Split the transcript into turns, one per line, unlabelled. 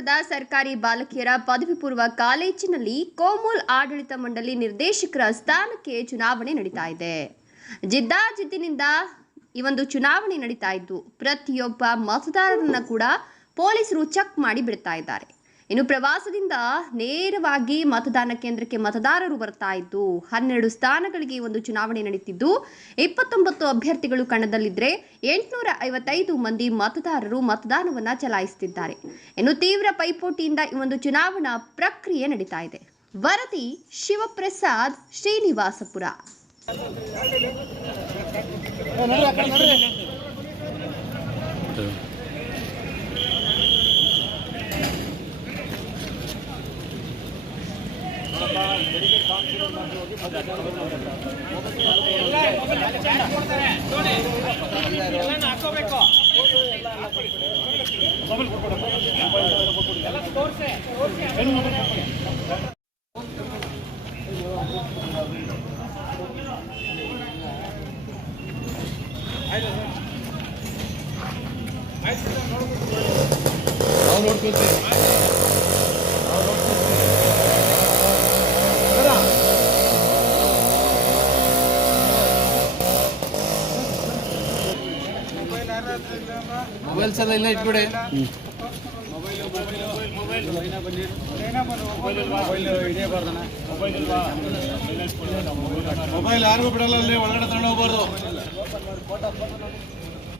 ನಗರದ ಸರ್ಕಾರಿ ಬಾಲಕಿಯರ ಪದವಿ ಪೂರ್ವ ಕಾಲೇಜಿನಲ್ಲಿ ಕೋಮುಲ್ ಆಡಳಿತ ಮಂಡಳಿ ನಿರ್ದೇಶಕರ ಸ್ಥಾನಕ್ಕೆ ಚುನಾವಣೆ ನಡೀತಾ ಇದೆ. ಜಿದ್ದಾಜಿದ್ದಿನಿಂದ ಈ ಒಂದು ಚುನಾವಣೆ ನಡೀತಾ ಇದ್ದು, ಪ್ರತಿಯೊಬ್ಬ ಮತದಾರರನ್ನ ಕೂಡ ಪೊಲೀಸರು ಚೆಕ್ ಮಾಡಿ ಬಿಡ್ತಾ ಇದ್ದಾರೆ. ಇನ್ನು ಪ್ರವಾಸದಿಂದ ನೇರವಾಗಿ ಮತದಾನ ಕೇಂದ್ರಕ್ಕೆ ಮತದಾರರು ಬರ್ತಾ ಇದ್ದು, ಹನ್ನೆರಡು ಸ್ಥಾನಗಳಿಗೆ ಒಂದು ಚುನಾವಣೆ ನಡೀತಿದ್ದು, ಇಪ್ಪತ್ತೊಂಬತ್ತು ಅಭ್ಯರ್ಥಿಗಳು ಕಣದಲ್ಲಿದ್ದರೆ ಎಂಟುನೂರ ಐವತ್ತೈದು ಮಂದಿ ಮತದಾರರು ಮತದಾನವನ್ನು ಚಲಾಯಿಸುತ್ತಿದ್ದಾರೆ. ಇನ್ನು ತೀವ್ರ ಪೈಪೋಟಿಯಿಂದ ಈ ಒಂದು ಚುನಾವಣಾ ಪ್ರಕ್ರಿಯೆ ನಡೀತಾ ಇದೆ. ವರದಿ ಶಿವಪ್ರಸಾದ್ ಶ್ರೀನಿವಾಸಪುರ. ನಾವು ನೋಡ್ಕೊಳ್ತೀವಿ.
ನಾವು ನೋಡ್ಕೊಳ್ತೀವಿ ಮೊಬೈಲ್ಸ್ ಎಲ್ಲ ಇಲ್ಲ ಇಟ್ಬಿಡಿ. ಮೊಬೈಲ್ ಯಾರಿಗೂ ಬಿಡಲ್ಲ ಅಲ್ಲಿ ಒಳಗಡೆ ತಗೊಂಡು ಹೋಗ್ಬಾರ್ದು.